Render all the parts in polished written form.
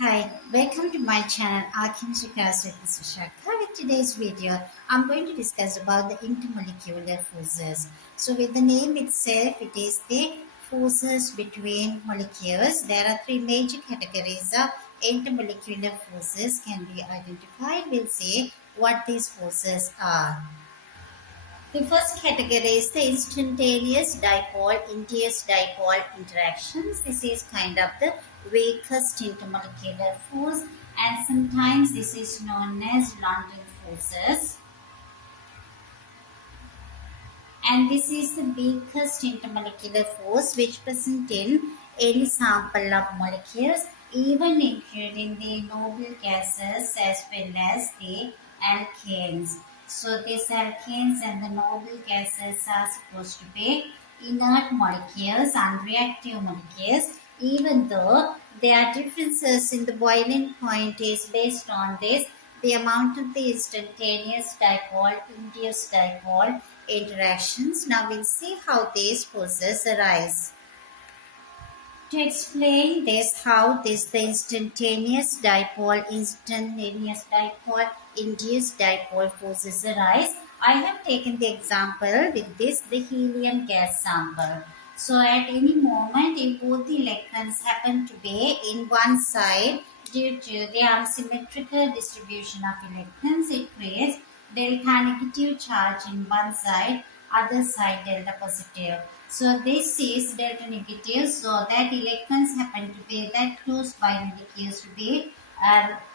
Hi, welcome to my channel Alchemistry Class with Vishaka. With today's video, I'm going to discuss about the intermolecular forces. So with the name itself, it is the forces between molecules. There are three major categories of intermolecular forces can be identified. We'll see what these forces are. The first category is the instantaneous dipole-induced dipole interactions. This is kind of the weakest intermolecular force, and sometimes this is known as London forces. And this is the weakest intermolecular force which present in any sample of molecules, even including the noble gases as well as the alkanes. So these alkanes and the noble gases are supposed to be inert molecules, unreactive molecules, even though there are differences in the boiling point is based on this, the amount of the instantaneous dipole, induced dipole interactions. Now we'll see how these forces arise. To explain this, how the instantaneous dipole, induced dipole forces arise, I have taken the example with this, the helium gas sample. So at any moment, if both the electrons happen to be in one side, due to the unsymmetrical distribution of electrons, it creates delta negative charge in one side, other side delta positive. So this is delta negative, so that electrons happen to be that close by molecules to be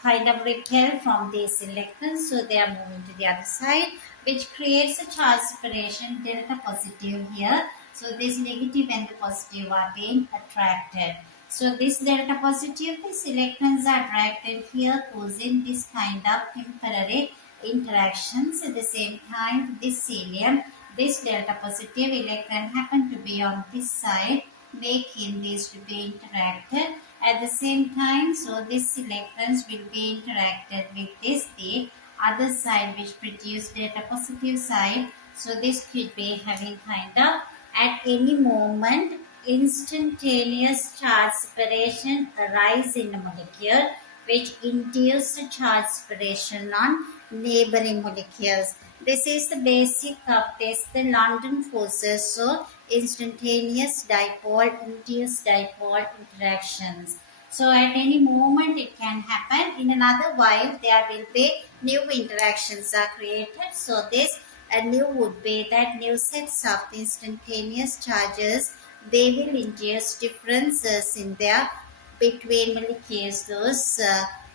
kind of repel from these electrons, so they are moving to the other side, which creates a charge separation delta positive here. So this negative and the positive are being attracted. So this delta positive, these electrons are attracted here, causing this kind of temporary interactions. At the same time, this helium, this delta positive electron happen to be on this side, making these to be interacted. At the same time, so these electrons will be interacted with this, the other side which produce delta positive side. So this could be having kind of at any moment instantaneous charge separation arise in a molecule which induce a charge separation on neighboring molecules. This is the basic of this, the London forces. So instantaneous dipole, induced dipole interactions. So at any moment it can happen. In another while there will be new interactions are created. So this new would be that new sets of instantaneous charges, they will induce differences in their between molecules. Those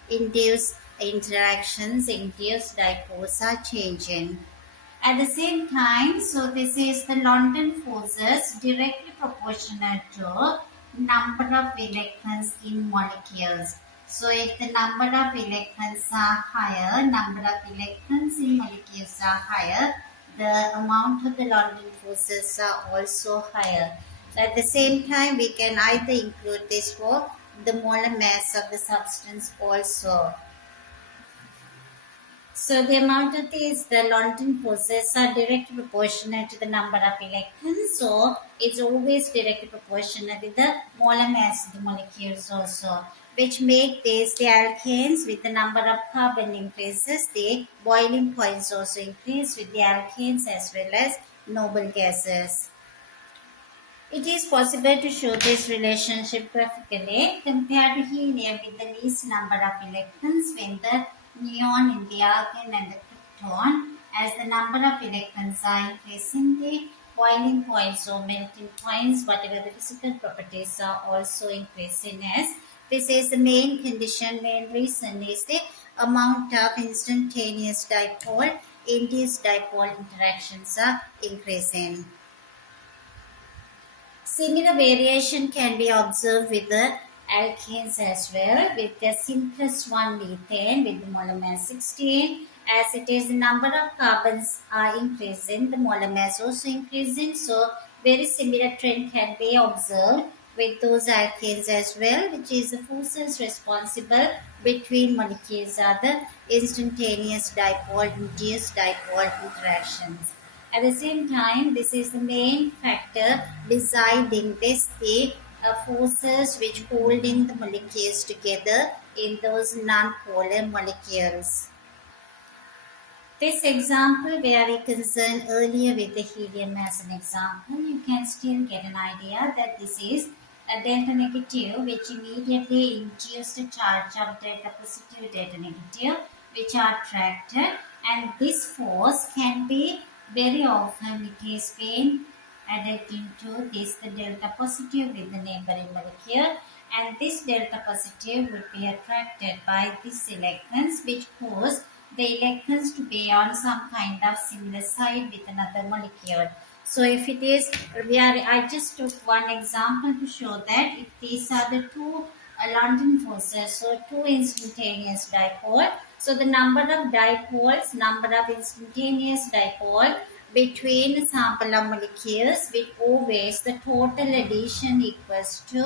induced interactions, induced dipoles are changing. At the same time, so this is the London forces directly proportional to number of electrons in molecules. So if the number of electrons are higher, number of electrons in molecules are higher, the amount of the London forces are also higher. So at the same time, we can either include this for the molar mass of the substance also. So the amount of the London forces are directly proportional to the number of electrons. So it's always directly proportional to the molar mass of the molecules also, which make this the alkanes with the number of carbon increases, the boiling points also increase with the alkanes as well as noble gases. It is possible to show this relationship graphically. Compare to helium with the least number of electrons when the neon in the argon and the krypton, as the number of electrons are increasing, the boiling points or melting points, whatever the physical properties are also increasing as. This is the main condition, main reason is the amount of instantaneous dipole, induced dipole interactions are increasing. Similar variation can be observed with the alkanes as well, with the simplest one, methane, with the molar mass 16. As it is, the number of carbons are increasing, the molar mass also increasing. So very similar trend can be observed with those alkanes as well, which is the forces responsible between molecules are the instantaneous dipole, induced dipole interactions. At the same time, this is the main factor deciding this, the forces which holding the molecules together in those non-polar molecules. This example where we concerned earlier with the helium as an example, you can still get an idea that this is a delta negative which immediately induced a charge of delta positive, delta negative which are attracted, and this force can be very often it is being added into this the delta positive with the neighboring molecule, and this delta positive would be attracted by these electrons which cause the electrons to be on some kind of similar side with another molecule. So if it is, I just took one example to show that if these are the two London forces, so two instantaneous dipole, so the number of dipoles, number of instantaneous dipole between sample of molecules with always the total addition equals to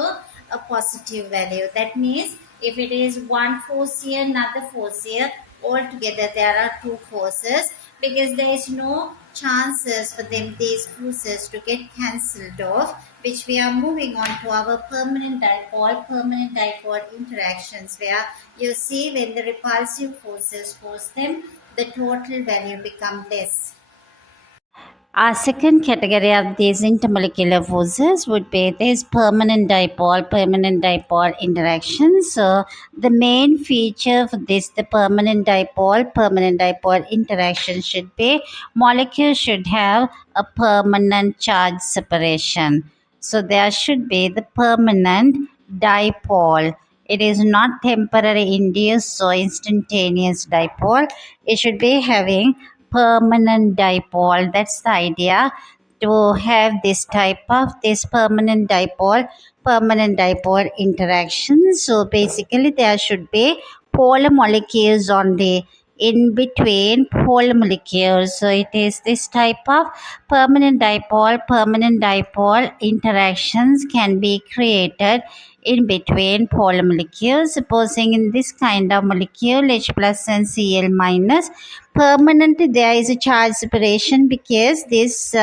a positive value. That means if it is one force here, another force here, altogether there are two forces, because there is no chances for them these forces to get cancelled off, which we are moving on to our permanent dipole interactions, where you see when the repulsive forces force them, the total value become less. Our second category of these intermolecular forces would be this permanent dipole interaction. So the main feature for this, the permanent dipole interaction should be molecules should have a permanent charge separation. So there should be the permanent dipole. It is not temporary induced or instantaneous dipole. It should be having permanent dipole. That's the idea, to have this type of this permanent dipole interaction. So basically there should be polar molecules on the in between polar molecules. So it is this type of permanent dipole interactions can be created in between polar molecules. Supposing in this kind of molecule H plus and Cl minus, permanently there is a charge separation because this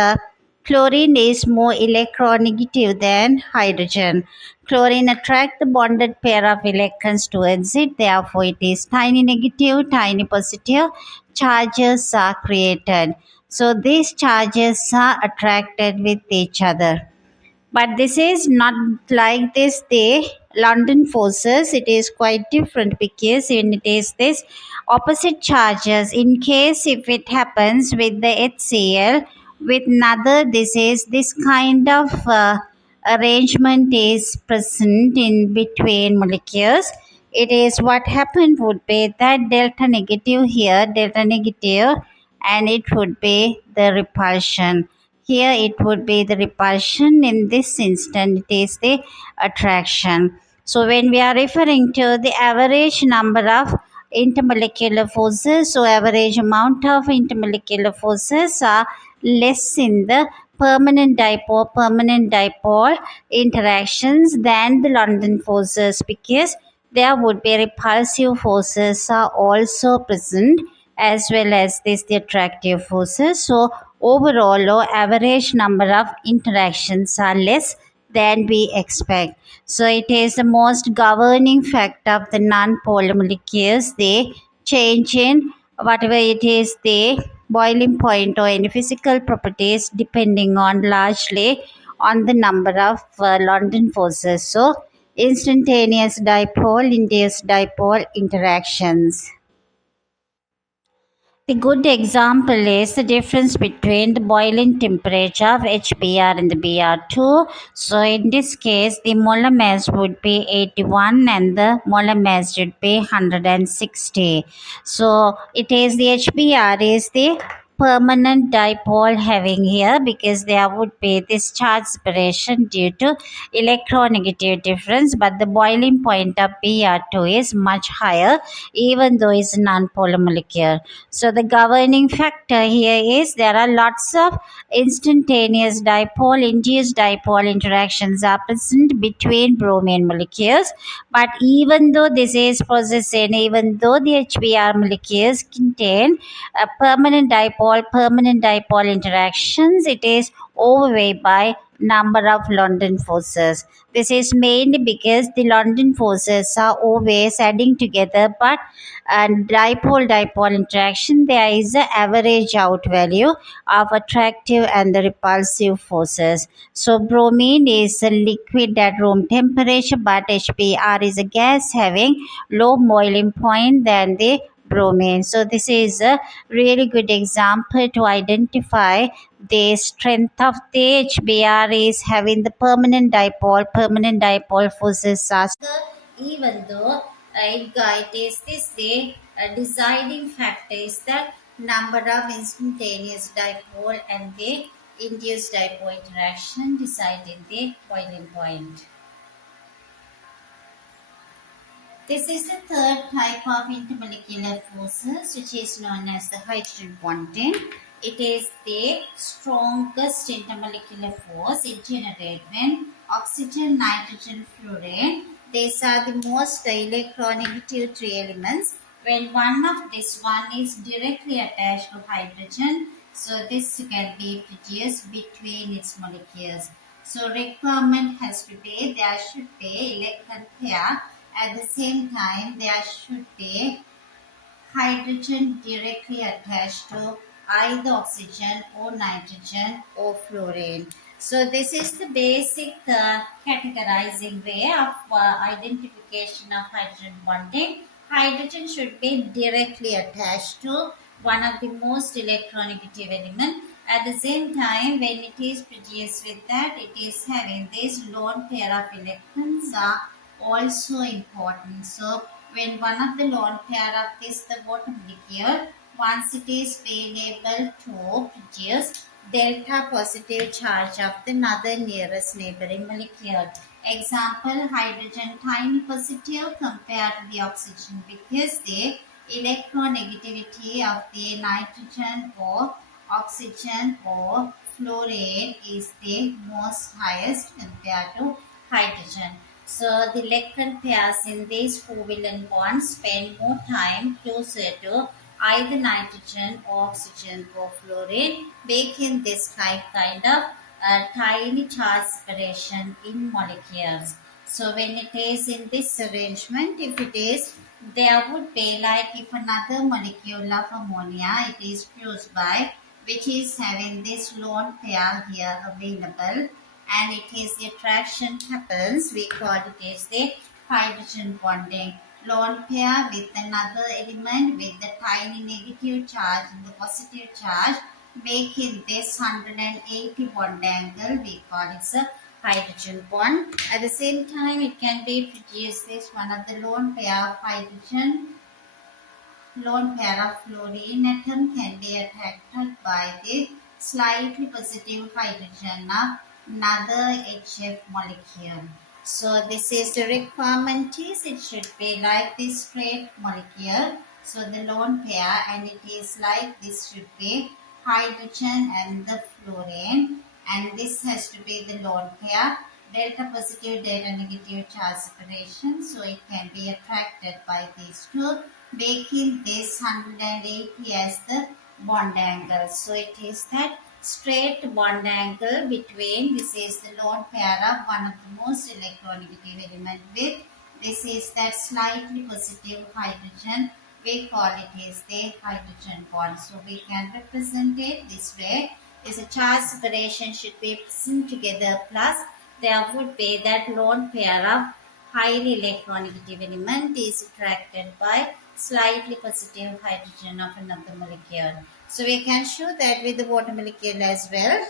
chlorine is more electronegative than hydrogen. Chlorine attracts the bonded pair of electrons towards it, therefore it is tiny negative, tiny positive charges are created. So these charges are attracted with each other. But this is not like this, the London forces, it is quite different, because when it is this opposite charges, in case if it happens with the HCl with another, this is this kind of arrangement is present in between molecules. It is what happened would be that delta negative here, delta negative, and it would be the repulsion. Here it would be the repulsion. In this instant, it is the attraction. So when we are referring to the average number of intermolecular forces, so average amount of intermolecular forces are less in the permanent dipole interactions than the London forces, because there would be repulsive forces are also present, as well as this the attractive forces. So overall or average number of interactions are less than we expect. So it is the most governing factor of the non-polar molecules. They change in whatever it is the boiling point or any physical properties depending on largely on the number of London forces. So instantaneous dipole, induced dipole interactions. The good example is the difference between the boiling temperature of HBr and the Br2. So in this case, the molar mass would be 81 and the molar mass would be 160. So it is the HBr is the permanent dipole having here, because there would be this charge separation due to electronegative difference, but the boiling point of Br2 is much higher even though it's a non-polar molecule. So the governing factor here is there are lots of instantaneous dipole, induced dipole interactions are present between bromine molecules, but even though this is processing, even though the HBr molecules contain permanent dipole interactions, it is overweighed by number of London forces. This is mainly because the London forces are always adding together, but dipole-dipole interaction, there is an average out value of attractive and the repulsive forces. So bromine is a liquid at room temperature, but HBr is a gas having low boiling point than the bromine. So this is a really good example to identify the strength of the HBr is having the permanent dipole forces are even though it is this the deciding factor is the number of instantaneous dipole and the induced dipole interaction deciding the boiling point. This is the third type of intermolecular forces, which is known as the hydrogen bonding. It is the strongest intermolecular force it generates when oxygen, nitrogen, fluorine. These are the most electronegative three elements. When one of this one is directly attached to hydrogen, so this can be produced between its molecules. So requirement has to be there should be electron pair. At the same time, there should be hydrogen directly attached to either oxygen or nitrogen or fluorine. So this is the basic categorizing way of identification of hydrogen bonding. Hydrogen should be directly attached to one of the most electronegative element. At the same time, when it is produced with that, it is having this lone pair of electrons are also important. So when one of the lone pair of this the water molecule, once it is being able to produce delta positive charge of the other nearest neighboring molecule. Example, hydrogen tiny positive compared to the oxygen because the electronegativity of the nitrogen or oxygen or fluorine is the most highest compared to hydrogen. So the electron pairs in these covalent bonds spend more time closer to either nitrogen or oxygen or fluorine, making this kind of tiny charge separation in molecules. So when it is in this arrangement, if it is, there would be like if another molecule of ammonia, it is close by, which is having this lone pair here available, and it is the attraction happens, we call it as the hydrogen bonding. Lone pair with another element with the tiny negative charge and the positive charge, making this 180 bond angle, we call it a hydrogen bond. At the same time, it can be produced this one of the lone pair of hydrogen, lone pair of fluorine atom can be attracted by the slightly positive hydrogen of another HF molecule. So this is the requirement is it should be like this straight molecule. So the lone pair and it is like this should be hydrogen and the fluorine, and this has to be the lone pair. Delta positive, delta negative charge separation. So it can be attracted by these two, making this 180 as the bond angle. So it is that straight bond angle between, this is the lone pair of one of the most electronegative element with, this is that slightly positive hydrogen, we call it is the hydrogen bond. So we can represent it this way. Is a charge separation should be present together, plus there would be that lone pair of highly electronegative element is attracted by slightly positive hydrogen of another molecule. So we can show that with the water molecule as well.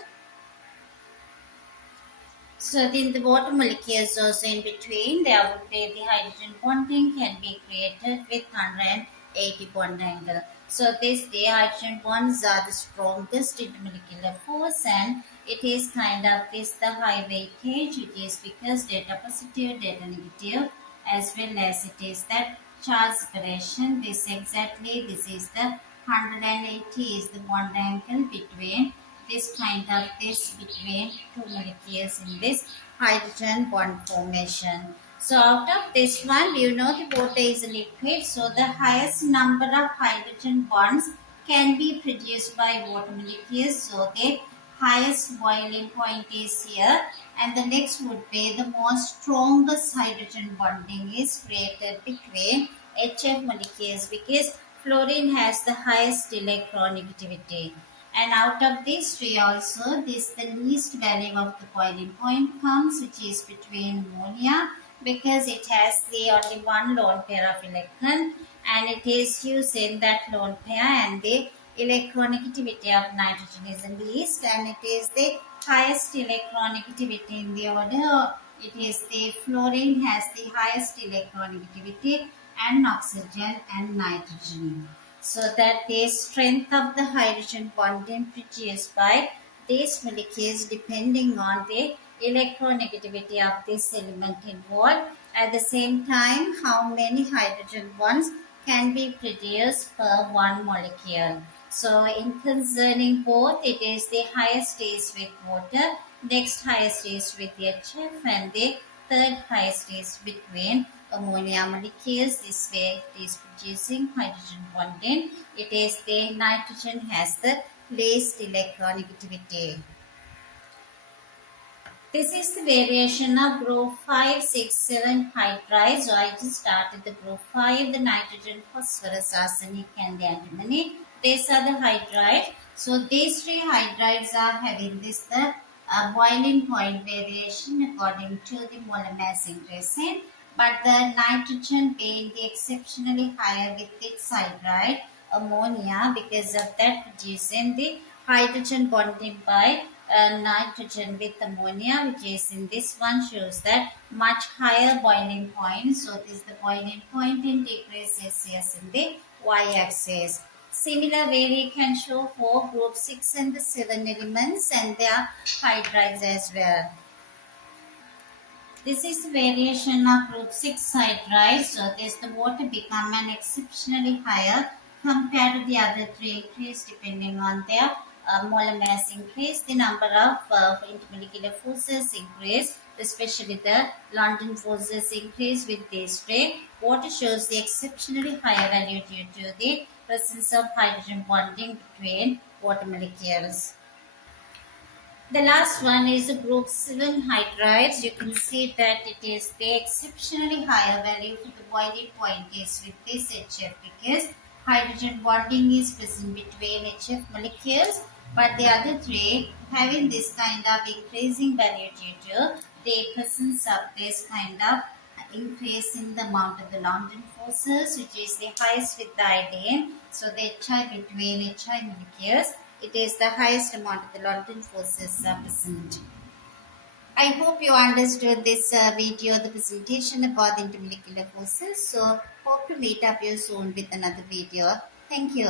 So in the water molecules also in between, there would be the hydrogen bonding can be created with 180 bond angle. So the hydrogen bonds are the strongest intermolecular force, and it is kind of this the high weightage. It is because delta positive, delta negative, as well as it is that charge separation. This is the 180 is the bond angle between this kind of this between two molecules in this hydrogen bond formation. So out of this one, you know the water is a liquid, so the highest number of hydrogen bonds can be produced by water molecules. So the highest boiling point is here, and the next would be the most strongest hydrogen bonding is created between HF molecules because fluorine has the highest electronegativity. And out of these three also, this the least value of the boiling point comes, which is between ammonia, because it has the only one lone pair of electron, and it is using that lone pair, and the electronegativity of nitrogen is the least, and it is the highest electronegativity in the order. It is the fluorine has the highest electronegativity, and oxygen and nitrogen. So that the strength of the hydrogen bonding produced by these molecules depending on the electronegativity of this element involved. At the same time, how many hydrogen bonds can be produced per one molecule. So in concerning both, it is the highest is with water, next highest is with HF, and the third highest is between ammonia molecules. This way it is producing hydrogen bonding. It is the nitrogen has the least electronegativity. This is the variation of group 5, 6, 7 hydrides. So I just started the group 5, the nitrogen, phosphorus, arsenic and the antimony. These are the hydrides. So these three hydrides are having this the boiling point variation according to the molar mass increasing. But the nitrogen being the exceptionally higher with its hydride, ammonia, because of that producing the hydrogen bonding by nitrogen with ammonia, which is in this one, shows that much higher boiling point. So this is the boiling point in degrees Celsius in the y-axis. Similar way we can show for group 6 and the 7 elements and their hydrides as well. This is the variation of group 6 hydrides. So this the water become an exceptionally higher compared to the other three increase depending on their molar mass increase, the number of intermolecular forces increase, especially the London forces increase with these three. Water shows the exceptionally higher value due to the presence of hydrogen bonding between water molecules. The last one is the group 7 hydrides. You can see that it is the exceptionally higher value for the boiling point is with this HF because hydrogen bonding is present between HF molecules, but the other three having this kind of increasing value due to the presence of this kind of increase in the amount of the London forces, which is the highest with the iodine. So the HI between HI molecules, it is the highest amount of the London forces are present. I hope you understood this video, the presentation about the intermolecular forces. So hope to meet up you soon with another video. Thank you.